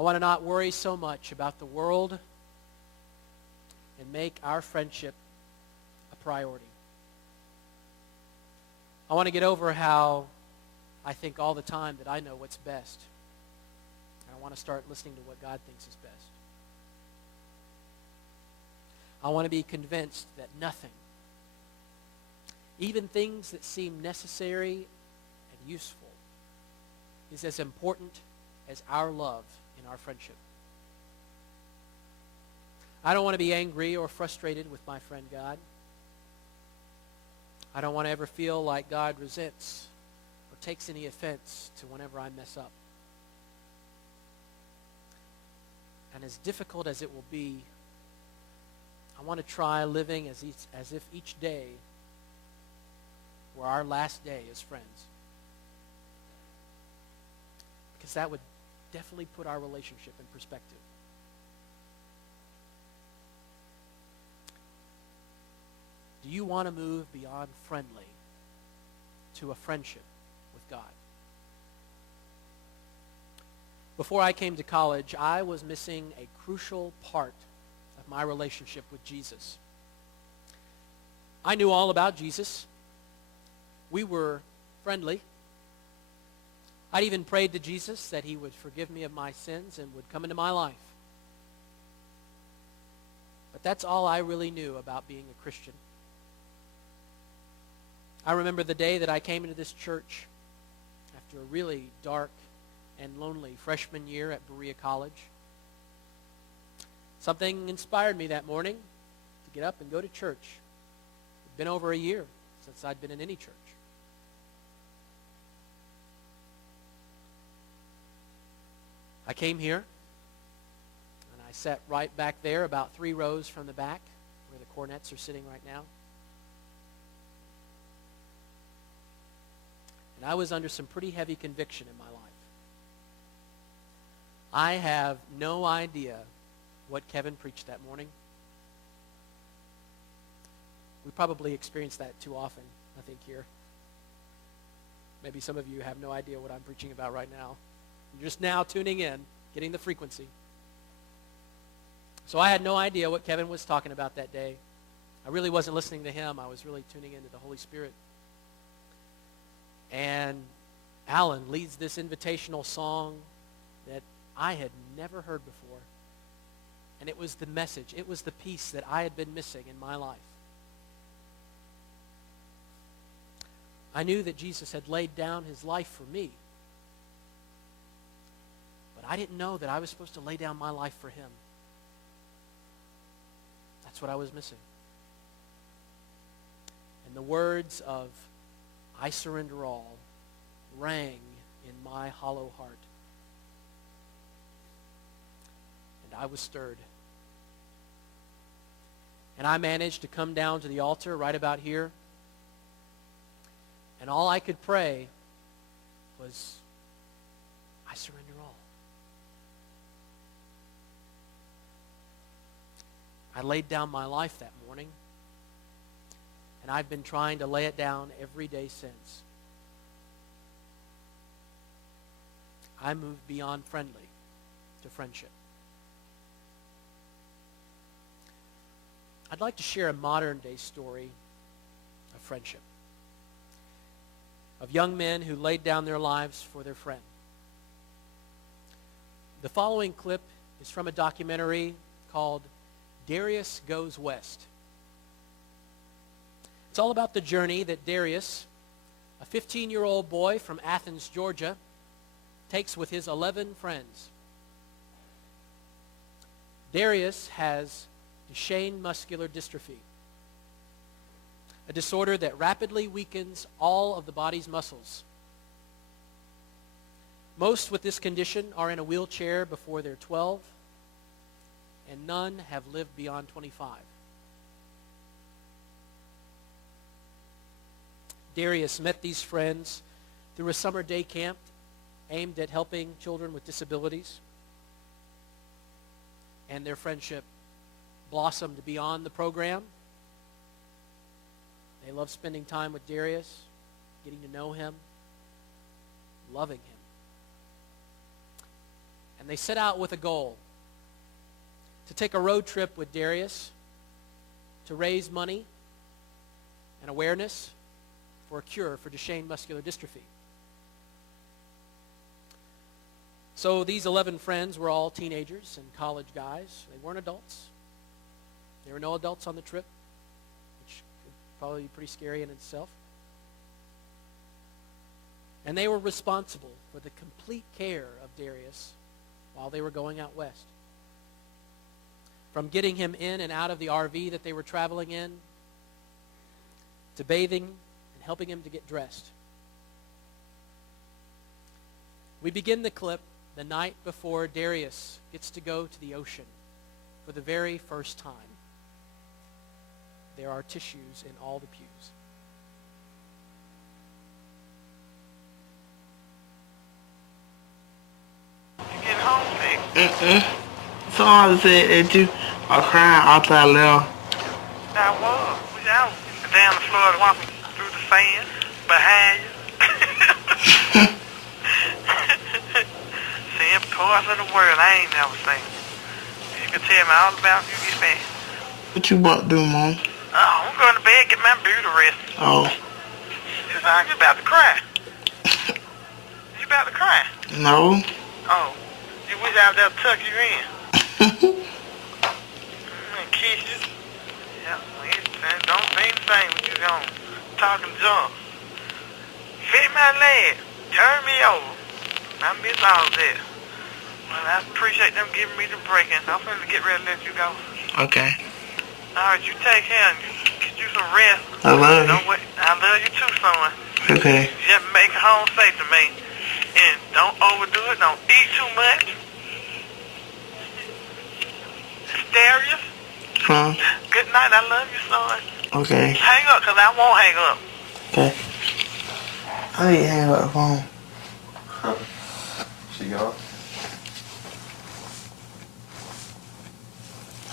I want to not worry so much about the world and make our friendship a priority. I want to get over how I think all the time that I know what's best. And I want to start listening to what God thinks is best. I want to be convinced that nothing, even things that seem necessary and useful, is as important as our love in our friendship. I don't want to be angry or frustrated with my friend God. I don't want to ever feel like God resents or takes any offense to whenever I mess up. And as difficult as it will be, I want to try living as if each day were our last day as friends. Because that would definitely put our relationship in perspective. Do you want to move beyond friendly to a friendship with God? Before I came to college, I was missing a crucial part of my relationship with Jesus. I knew all about Jesus. We were friendly. I'd even prayed to Jesus that he would forgive me of my sins and would come into my life. But that's all I really knew about being a Christian. I remember the day that I came into this church after a really dark and lonely freshman year at Berea College. Something inspired me that morning to get up and go to church. It'd been over a year since I'd been in any church. I came here, and I sat right back there, about 3 rows from the back, where the cornets are sitting right now. And I was under some pretty heavy conviction in my life. I have no idea what Kevin preached that morning. We probably experience that too often, I think, here. Maybe some of you have no idea what I'm preaching about right now. You're just now tuning in, getting the frequency. So I had no idea what Kevin was talking about that day. I really wasn't listening to him. I was really tuning into the Holy Spirit. And Alan leads this invitational song that I had never heard before. And it was the message. It was the piece that I had been missing in my life. I knew that Jesus had laid down his life for me. But I didn't know that I was supposed to lay down my life for him. That's what I was missing. And the words of "I surrender all" rang in my hollow heart. And I was stirred. And I managed to come down to the altar right about here. And all I could pray was, "I surrender all." I laid down my life that morning. And I've been trying to lay it down every day since. I moved beyond friendly to friendship. I'd like to share a modern-day story of friendship, of young men who laid down their lives for their friend. The following clip is from a documentary called Darius Goes West. It's all about the journey that Darius, a 15-year-old boy from Athens, Georgia, takes with his 11 friends. Darius has Duchenne muscular dystrophy, a disorder that rapidly weakens all of the body's muscles. Most with this condition are in a wheelchair before they're 12, and none have lived beyond 25. Darius met these friends through a summer day camp aimed at helping children with disabilities. And their friendship blossomed beyond the program. They loved spending time with Darius, getting to know him, loving him. And they set out with a goal: to take a road trip with Darius to raise money and awareness for a cure for Duchenne muscular dystrophy. So these 11 friends were all teenagers and college guys. They weren't adults. There were no adults on the trip, which could probably be pretty scary in itself. And they were responsible for the complete care of Darius while they were going out west. From getting him in and out of the RV that they were traveling in, to bathing and helping him to get dressed. We begin the clip the night before Darius gets to go to the ocean for the very first time. There are tissues in all the pews. You get homesick? So I said that you are crying after I left. I was. We was out down the floor walking through the sand behind you. Seeing parts of the world I ain't never seen. You can tell me all about you get back. What you about to do, Mom? Oh, I'm going to bed, get my beauty rest. Oh. You about to cry. You about to cry? No. Oh. You wish I was there to tuck you in. Kiss you. Yeah, don't say anything when you gone talking junk. Hit my leg. Turn me over. I miss all that. Well, I appreciate them giving me the break, and I'm going to get ready to let you go. Okay. All right, you take care and get you some rest. I love you. I love you too, son. Okay. Just make it home safe to me. And don't overdo it. Don't eat too much. Darius? Huh? Good night. I love you, son. Okay. Hang up, because I won't hang up. Okay. I ain't hang up the phone. Huh. She gone?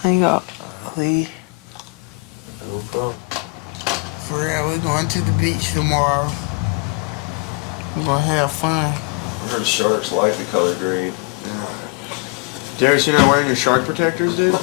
Hang up, please. No problem. For real, we're going to the beach tomorrow. We're going to have fun. I heard sharks like the color green. Yeah. Darius, you're not wearing your shark protectors, dude?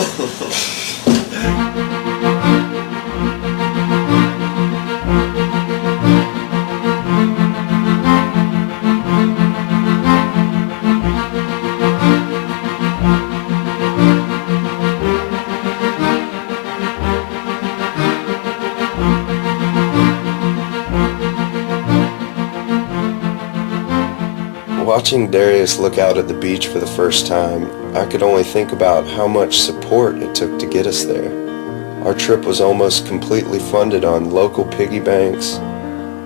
Watching Darius look out at the beach for the first time, I could only think about how much support it took to get us there. Our trip was almost completely funded on local piggy banks,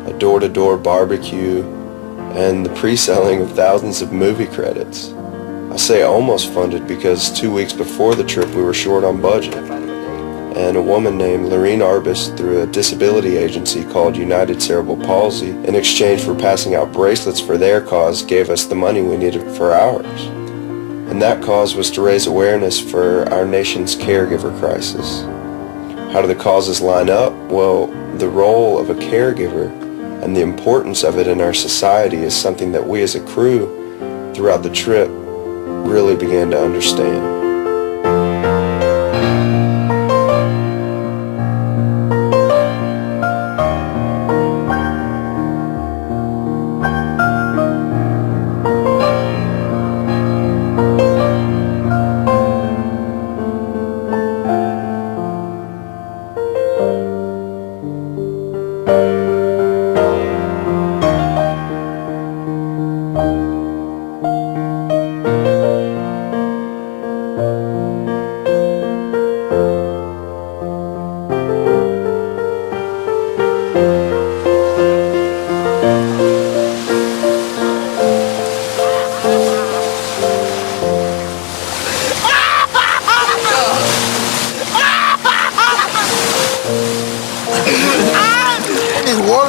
a door-to-door barbecue, and the pre-selling of thousands of movie credits. I say almost funded because 2 weeks before the trip we were short on budget. And a woman named Lorene Arbus through a disability agency called United Cerebral Palsy, in exchange for passing out bracelets for their cause, gave us the money we needed for ours. And that cause was to raise awareness for our nation's caregiver crisis. How do the causes line up? Well, the role of a caregiver and the importance of it in our society is something that we as a crew throughout the trip really began to understand.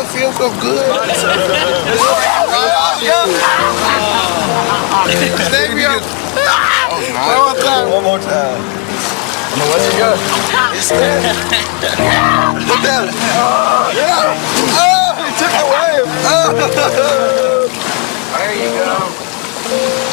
Feels so good. Thank you. One more time. Let's go. It's there. Look at it. Yeah. Oh, he took it away. There you go.